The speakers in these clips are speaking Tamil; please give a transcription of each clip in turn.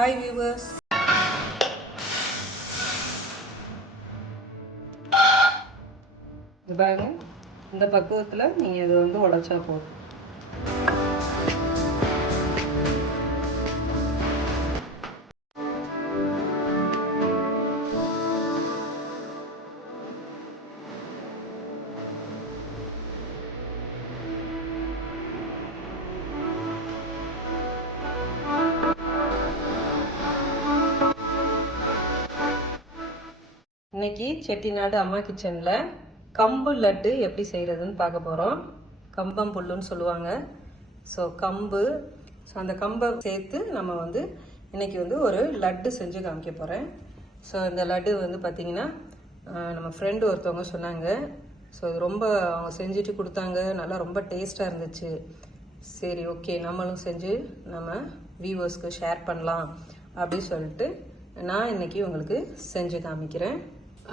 ஹாய் வியூவர்ஸ் பாருங்க. இந்த பக்குவத்தில் நீங்கள் இது வந்து உடைச்சா போதும். இன்னைக்கு செட்டிநாடு அம்மா கிச்சனில் கம்பு லட்டு எப்படி செய்கிறதுன்னு பார்க்க போகிறோம் கம்பம் புல்லுன்னு சொல்லுவாங்க. ஸோ கம்பு ஸோ அந்த கம்பை சேர்த்து நம்ம வந்து இன்னைக்கு வந்து ஒரு லட்டு செஞ்சு காமிக்க போகிறேன் ஸோ இந்த லட்டு வந்து பார்த்திங்கன்னா நம்ம ஃப்ரெண்டு ஒருத்தவங்க சொன்னாங்க. ஸோ இது ரொம்ப அவங்க செஞ்சுட்டு கொடுத்தாங்க. நல்லா ரொம்ப டேஸ்ட்டாக இருந்துச்சு. சரி ஓகே நம்மளும் செஞ்சு நம்ம வியூவர்ஸ்க்கு ஷேர் பண்ணலாம் அப்படின்னு சொல்லிட்டு நான் இன்னைக்கு உங்களுக்கு செஞ்சு காமிக்கிறேன்.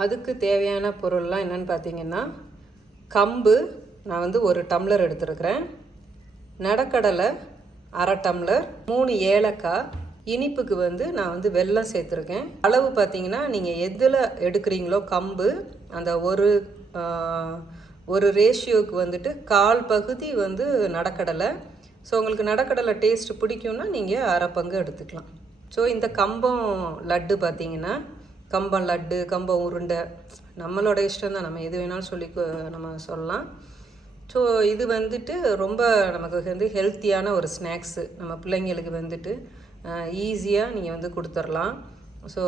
அதுக்கு தேவையான பொருள்லாம் என்னன்னு பார்த்தீங்கன்னா கம்பு நான் வந்து ஒரு டம்ளர் எடுத்திருக்கிறேன். நடக்கடலை அரை டம்ளர் மூணு ஏலக்காய் இனிப்புக்கு வந்து நான் வந்து வெல்லம் சேர்த்துருக்கேன். அளவு பார்த்தீங்கன்னா நீங்கள் எதில் எடுக்கிறீங்களோ கம்பு அந்த ஒரு ஒரு ரேஷியோக்கு வந்துட்டு கால் பகுதி வந்து நடக்கடலை. ஸோ உங்களுக்கு நடக்கடலை டேஸ்ட் பிடிக்கும்னா நீங்கள் அரை பங்கு எடுத்துக்கலாம். ஸோ இந்த கம்பம் லட்டு பார்த்தீங்கன்னா கம்பம் லட்டு கம்பம் உருண்டை நம்மளோட இஷ்டம் தான். நம்ம எது வேணாலும் சொல்லி கொ- நம்ம சொல்லலாம். ஸோ இது வந்துட்டு ரொம்ப நமக்கு வந்து ஹெல்த்தியான ஒரு ஸ்நாக்ஸு நம்ம பிள்ளைங்களுக்கு வந்துட்டு ஈஸியாக நீங்கள் வந்து கொடுத்துர்லாம் ஸோ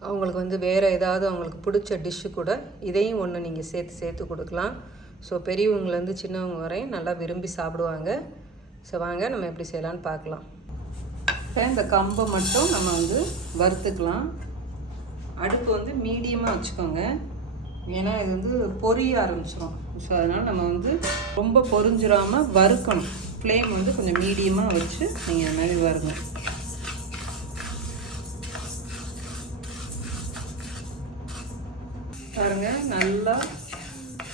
அவங்களுக்கு வந்து வேறு ஏதாவது அவங்களுக்கு பிடிச்ச டிஷ்ஷு கூட இதையும் ஒன்று நீங்கள் சேர்த்து சேர்த்து கொடுக்கலாம். ஸோ பெரியவங்கலேருந்து சின்னவங்க வரையும் நல்லா விரும்பி சாப்பிடுவாங்க. ஸோ வாங்க நம்ம எப்படி செய்யலாம்னு பார்க்கலாம். இப்போ இந்த கம்பை மட்டும் நம்ம வந்து வறுத்துக்கலாம். அடுப்பு வந்து மீடியமாக வச்சுக்கோங்க. ஏன்னா இது வந்து பொரிய ஆரம்பிச்சிடும் ஸோ அதனால் நம்ம வந்து ரொம்ப பொரிஞ்சிடாமல் வறுக்கணும். ஃப்ளேம் வந்து கொஞ்சம் மீடியமாக வச்சு நீங்கள் இந்த மாதிரி வருங்க. பாருங்க நல்லா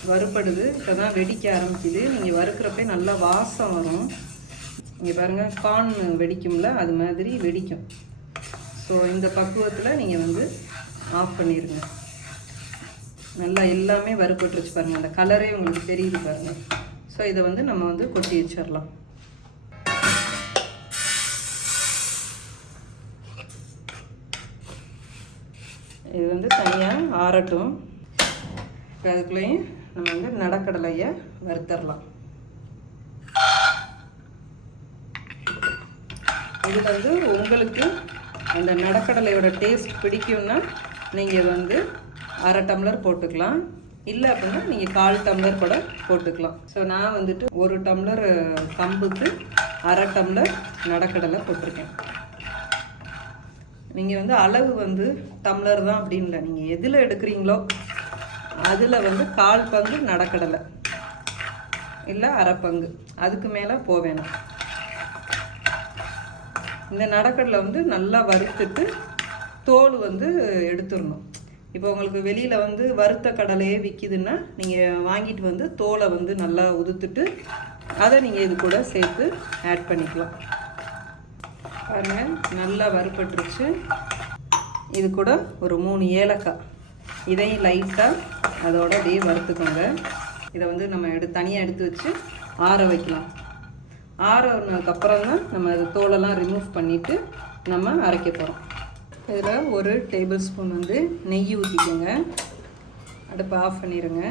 வறுப்படுது இப்போ தான் வெடிக்க ஆரம்பிக்குது. நீங்கள் வறுக்கிறப்பே நல்லா வாசம் வரும். இங்கே பாருங்கள் கார்ன் வெடிக்கும்ல அது மாதிரி வெடிக்கும். ஸோ இந்த பக்குவத்தில் நீங்கள் வந்து ஆஃப் பண்ணிடுங்க நல்லா எல்லாமே வறுப்பட்டுருச்சு பாருங்கள் அந்த கலரே உங்களுக்கு தெரியுது பாருங்கள் ஸோ இதை வந்து நம்ம வந்து கொட்டி வச்சிடலாம் இது வந்து தனியாக ஆறட்டும். இப்போ அதுக்குள்ளேயும் நம்ம வந்து நடக்கடலையை வறுத்தரலாம். இது வந்து உங்களுக்கு அந்த நடக்கடலையோட டேஸ்ட் பிடிக்கும்னா நீங்கள் வந்து அரை டம்ளர் போட்டுக்கலாம். இல்லை அப்படின்னா நீங்கள் கால் டம்ளர் கூட போட்டுக்கலாம். ஸோ நான் வந்துட்டு ஒரு டம்ளர் கம்புக்கு அரை டம்ளர் நடக்கடலை போட்டிருக்கேன். நீங்கள் வந்து அளவு வந்து டம்ளர் தான் அப்படின்னு இல்லை. நீங்கள் எதில் எடுக்கிறீங்களோ அதில் வந்து கால் பங்கு நடக்கடலை. இல்லை அரை பங்கு. அதுக்கு மேலே போவேணும் இந்த நடக்கடலை வந்து நல்லா வறுத்துட்டு தோல் வந்து எடுத்துடணும். இப்போ உங்களுக்கு வெளியில் வந்து வறுத்த கடலையே விற்கிதுன்னா நீங்கள் வாங்கிட்டு வந்து தோலை வந்து நல்லா உதுத்துட்டு அதை நீங்கள் இது கூட சேர்த்து ஆட் பண்ணிக்கலாம். பாருங்கள் நல்லா வறுப்பட்டுருச்சு இது கூட ஒரு மூணு ஏலக்காய். இதையும் லைட்டாக அதோட அப்படியே வறுத்துக்கோங்க. இதை வந்து நம்ம எடு தனியாக எடுத்து வச்சு ஆற வைக்கலாம். ஆறனதுக்கப்புறம் தான் நம்ம அது தோலெல்லாம் ரிமூவ் பண்ணிவிட்டு நம்ம அரைக்க போகிறோம் இதில் ஒரு டேபிள் ஸ்பூன் வந்து நெய் ஊற்றிக்கோங்க. அடுப்பை ஆஃப் பண்ணிடுங்க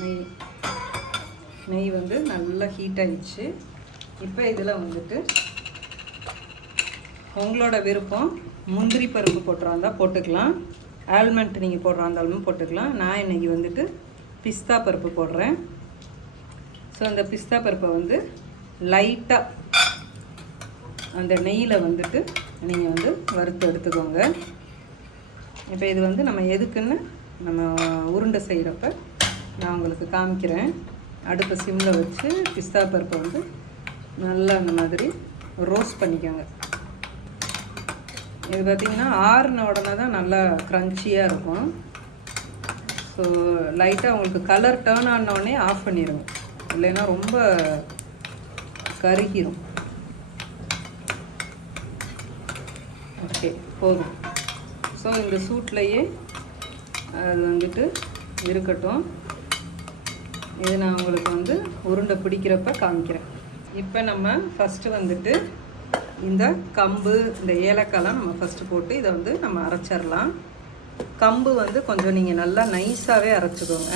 நெய் நெய் வந்து நல்லா ஹீட் ஆயிடுச்சு. இப்போ இதில் வந்துட்டு உங்களோட விருப்பம் முந்திரி பருப்பு போட்டுறாந்தா போட்டுக்கலாம். ஆல்மண்ட் நீங்கள் போடுறா இருந்தாலும் போட்டுக்கலாம். நான் இன்னைக்கு வந்துட்டு பிஸ்தா பருப்பு போடுறேன். ஸோ அந்த பிஸ்தா பருப்பை வந்து லைட்டாக அந்த நெய்யில் வந்துட்டு நீங்கள் வந்து வறுத்து எடுத்துக்கோங்க. இப்போ இது வந்து நம்ம எதுக்குன்னு நம்ம உருண்டை செய்கிறப்ப நான் உங்களுக்கு காமிக்கிறேன். அடுப்பை சிம்மில் வச்சு பிஸ்தா பருப்பை வந்து நல்லா அந்த மாதிரி ரோஸ்ட் பண்ணிக்கோங்க. இது பார்த்திங்கன்னா ஆறுன உடனே தான் நல்லா க்ரன்ச்சியாக இருக்கும். ஸோ லைட்டாக உங்களுக்கு கலர் டேர்ன் ஆனோடனே ஆஃப் பண்ணிடுங்க இல்லைன்னா ரொம்ப கருகிரும். ஓகே போதும். ஸோ இந்த சூட்லேயே அது வந்துட்டு இருக்கட்டும். இது நான் உங்களுக்கு வந்து உருண்டை பிடிக்கிறப்ப காமிக்கிறேன். இப்போ நம்ம ஃபஸ்ட்டு வந்துட்டு இந்த கம்பு இந்த ஏலக்காய்லாம் நம்ம ஃபஸ்ட்டு போட்டு இதை வந்து நம்ம அரைச்சிடலாம். கம்பு வந்து கொஞ்சம் நீங்கள் நல்லா நைஸாகவே அரைச்சிக்கோங்க.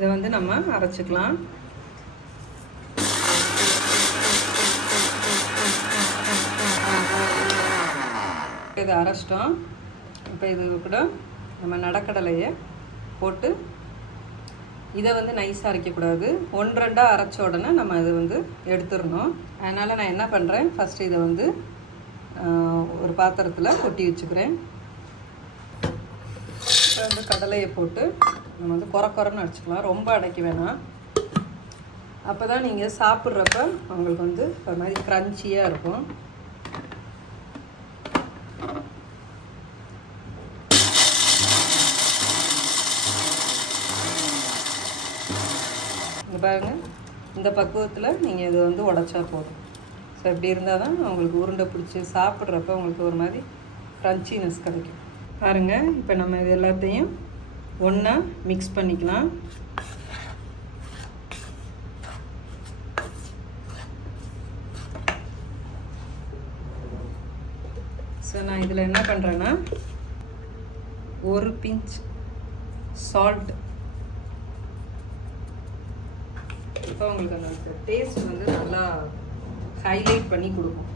இதை வந்து நம்ம அரைச்சிக்கலாம். இதை அரைச்சிட்டோம். இப்போ இது கூட நம்ம நடக்கடலையை போட்டு இதை வந்து நைஸாக அரைக்கக்கூடாது. ஒன்று ரெண்டாக அரைச்ச உடனே நம்ம இதை வந்து எடுத்துடணும். அதனால் நான் என்ன பண்ணுறேன் ஃபஸ்ட்டு இதை வந்து ஒரு பாத்திரத்தில் கொட்டி வச்சுக்கிறேன். இப்போ வந்து கடலையை போட்டு நம்ம வந்து குறை குறைன்னு அடிச்சுக்கலாம். ரொம்ப அடைக்க வேணாம். அப்போ தான் நீங்கள் சாப்பிட்றப்ப உங்களுக்கு வந்து ஒரு மாதிரி க்ரன்ச்சியாக இருக்கும். இங்க பாருங்க. இந்த பக்குவத்தில் நீங்கள் இது வந்து உடச்சா போதும். ஸோ இப்படி இருந்தால் தான் உங்களுக்கு உருண்டை பிடிச்சி சாப்பிட்றப்ப உங்களுக்கு ஒரு மாதிரி க்ரன்ச்சினஸ் கிடைக்கும். பாருங்க இப்போ நம்ம இது எல்லாத்தையும் ஒன்றா மிக்ஸ் பண்ணிக்கலாம். ஸோ நான் இதில் என்ன பண்ணுறேன்னா ஒரு பிஞ்ச் சால்ட் இப்போ உங்களுக்கு அந்த டேஸ்ட் வந்து நல்லா ஹைலைட் பண்ணி கொடுக்கும்.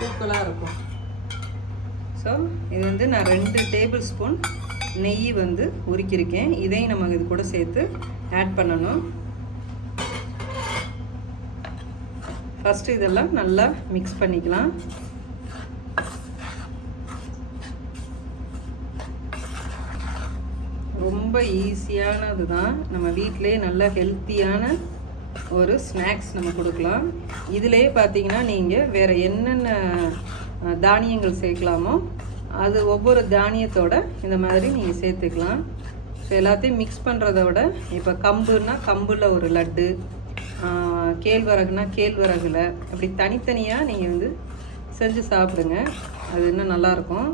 தூக்கலாக இருக்கும். ஸோ இது வந்து நான் ரெண்டு டேபிள் ஸ்பூன் நெய் வந்து உருக்கியிருக்கேன் இதையும் நம்ம இது கூட சேர்த்து ஆட் பண்ணணும். ஃபஸ்ட்டு இதெல்லாம் நல்லா மிக்ஸ் பண்ணிக்கலாம். ரொம்ப ஈஸியானது தான். நம்ம வீட்டிலே நல்ல ஹெல்த்தியான ஒரு ஸ்நாக்ஸ் நம்ம கொடுக்கலாம். இதிலே பார்த்தீங்கன்னா நீங்கள் வேறு என்னென்ன தானியங்கள் சேர்க்கலாமோ அது ஒவ்வொரு தானியத்தோட இந்த மாதிரி நீங்கள் சேர்த்துக்கலாம். ஸோ எல்லாத்தையும் மிக்ஸ் பண்ணுறத விட இப்போ கம்புன்னா கம்பில் ஒரு லட்டு கேழ்வரகுனா கேழ்வரகில். அப்படி தனித்தனியாக நீங்கள் வந்து செஞ்சு சாப்பிடுங்க. அது இன்னும் நல்லாயிருக்கும்.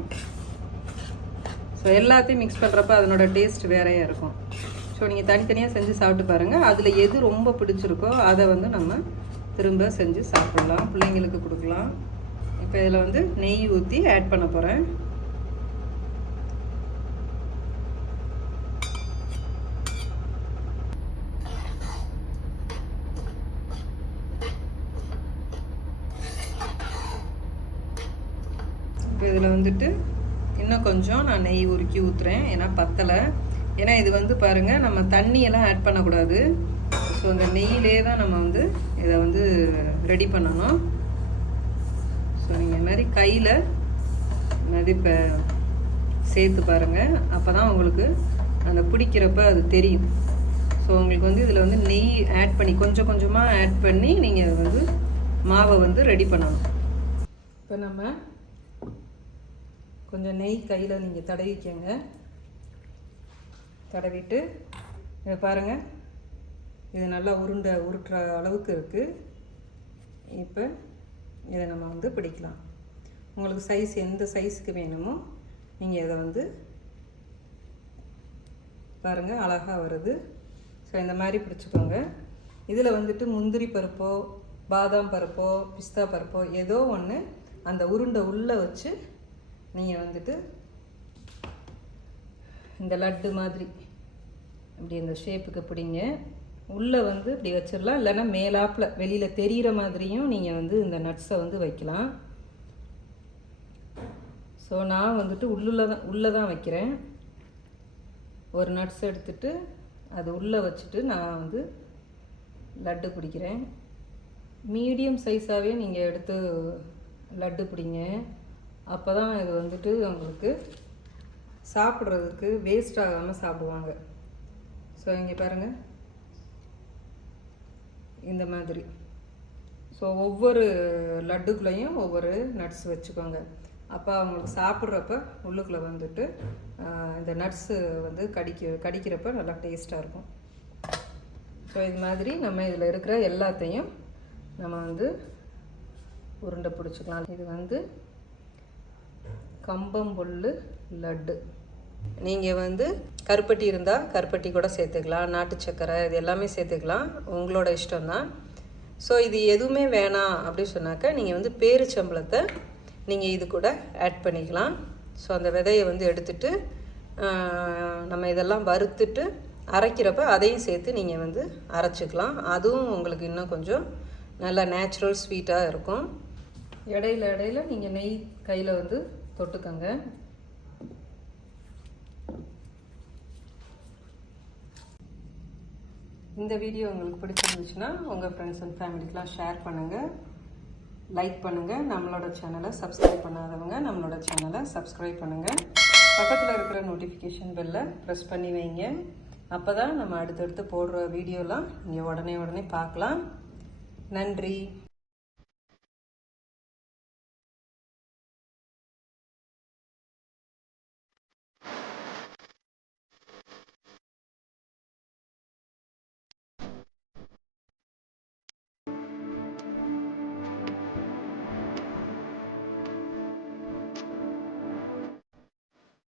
ஸோ எல்லாத்தையும் மிக்ஸ் பண்ணுறப்ப அதனோட டேஸ்ட் வேறையாக இருக்கும். ஸோ நீங்கள் தனித்தனியாக செஞ்சு சாப்பிட்டு பாருங்கள் அதில் எது ரொம்ப பிடிச்சிருக்கோ அதை வந்து நம்ம திரும்ப செஞ்சு சாப்பிடலாம். பிள்ளைங்களுக்கு கொடுக்கலாம். இப்போ இதில் வந்து நெய் ஊற்றி ஆட் பண்ண போகிறேன் இப்போ வந்துட்டு இன்னும் கொஞ்சம் நான் நெய் உருக்கி ஊற்றுறேன் ஏன்னா பத்தலை. ஏன்னா இது வந்து பாருங்கள் நம்ம தண்ணியெல்லாம் ஆட் பண்ணக்கூடாது. ஸோ அந்த நெய்யிலே தான் நம்ம வந்து இதை வந்து ரெடி பண்ணணும். ஸோ நீங்கள் மாதிரி கையில் மதிப்பை சேர்த்து பாருங்கள் அப்போ தான் உங்களுக்கு அந்த பிடிக்கிறப்ப அது தெரியும். ஸோ உங்களுக்கு வந்து இதில் வந்து நெய் ஆட் பண்ணி கொஞ்சம் கொஞ்சமாக ஆட் பண்ணி நீங்கள் வந்து மாவை வந்து ரெடி பண்ணணும். இப்போ நம்ம கொஞ்சம் நெய் கையில் நீங்கள் தடவிக்கங்க தடவிட்டு இதை பாருங்கள் இது நல்லா உருண்டை உருட்டுற அளவுக்கு இருக்குது இப்போ இதை நம்ம வந்து பிடிக்கலாம். உங்களுக்கு சைஸ் எந்த சைஸுக்கு வேணுமோ நீங்கள் இதை வந்து பாருங்கள் அழகாக வருது. ஸோ இந்த மாதிரி பிடிச்சிக்கோங்க. இதில் வந்துட்டு முந்திரி பருப்போ பாதாம் பருப்போ பிஸ்தா பருப்போ ஏதோ ஒன்று அந்த உருண்டை உள்ளே வச்சு நீங்கள் வந்துட்டு இந்த லட்டு மாதிரி. இப்படி இந்த ஷேப்புக்கு பிடிங்க. உள்ளே வந்து இப்படி வச்சிடலாம். இல்லைன்னா மேலாப்பில் வெளியில் தெரிகிற மாதிரியும் நீங்கள் வந்து இந்த நட்ஸை வந்து வைக்கலாம். ஸோ நான் வந்துட்டு உள்ளுள்ள தான் உள்ளே தான் வைக்கிறேன். ஒரு நட்ஸ் எடுத்துட்டு அது உள்ளே வச்சுட்டு நான் வந்து லட்டு பிடிக்கிறேன். மீடியம் சைஸாகவே நீங்கள் எடுத்து லட்டு பிடிங்க. அப்போ தான் இது வந்துட்டு அவங்களுக்கு சாப்பிட்றதுக்கு வேஸ்ட் ஆகாமல் சாப்பிடுவாங்க. ஸோ இங்கே பாருங்கள் இந்த மாதிரி. ஸோ ஒவ்வொரு லட்டுக்குள்ளேயும் ஒவ்வொரு நட்ஸ் வச்சுக்கோங்க. அப்போ அவங்களுக்கு சாப்பிட்றப்ப உள்ளுக்குள்ளே வந்துட்டு இந்த நட்ஸு வந்து கடிக்க கடிக்கிறப்ப நல்லா டேஸ்ட்டாக இருக்கும். ஸோ இது மாதிரி நம்ம இதில் இருக்கிற எல்லாத்தையும் நம்ம வந்து உருண்டை பிடிச்சிக்கலாம். இது வந்து கம்பம்புல்லு லட்டு. நீங்கள் வந்து கருப்பட்டி இருந்தால் கருப்பட்டி கூட சேர்த்துக்கலாம். நாட்டு சக்கரை இது எல்லாமே சேர்த்துக்கலாம். உங்களோட இஷ்டம்தான். ஸோ இது எதுவுமே வேணாம் அப்படின்னு சொன்னாக்கா நீங்கள் வந்து பேரிச்சம்பளத்தை நீங்கள் இது கூட ஆட் பண்ணிக்கலாம். ஸோ அந்த விதையை வந்து எடுத்துட்டு நம்ம இதெல்லாம் வறுத்துட்டு அரைக்கிறப்ப அதையும் சேர்த்து நீங்கள் வந்து அரைச்சிக்கலாம். அதுவும் உங்களுக்கு இன்னும் கொஞ்சம் நல்லா நேச்சுரல் ஸ்வீட்டாக இருக்கும். இடையில இடையில நீங்கள் நெய் கையில் வந்து தொட்டுக்கங்க. இந்த வீடியோ உங்களுக்கு பிடிச்சிருந்துச்சுன்னா உங்கள் ஃப்ரெண்ட்ஸ் அண்ட் ஃபேமிலிக்கெலாம் ஷேர் பண்ணுங்கள் லைக் பண்ணுங்கள் நம்மளோட சேனலை சப்ஸ்கிரைப் பண்ணாதவங்க நம்மளோட சேனலை சப்ஸ்கிரைப் பண்ணுங்கள் பக்கத்தில் இருக்கிற நோட்டிஃபிகேஷன் பெல்லை ப்ரெஸ் பண்ணி வைங்க. அப்போ தான் நம்ம அடுத்தடுத்து போடுற வீடியோலாம் நீங்கள் உடனே உடனே பார்க்கலாம். நன்றி.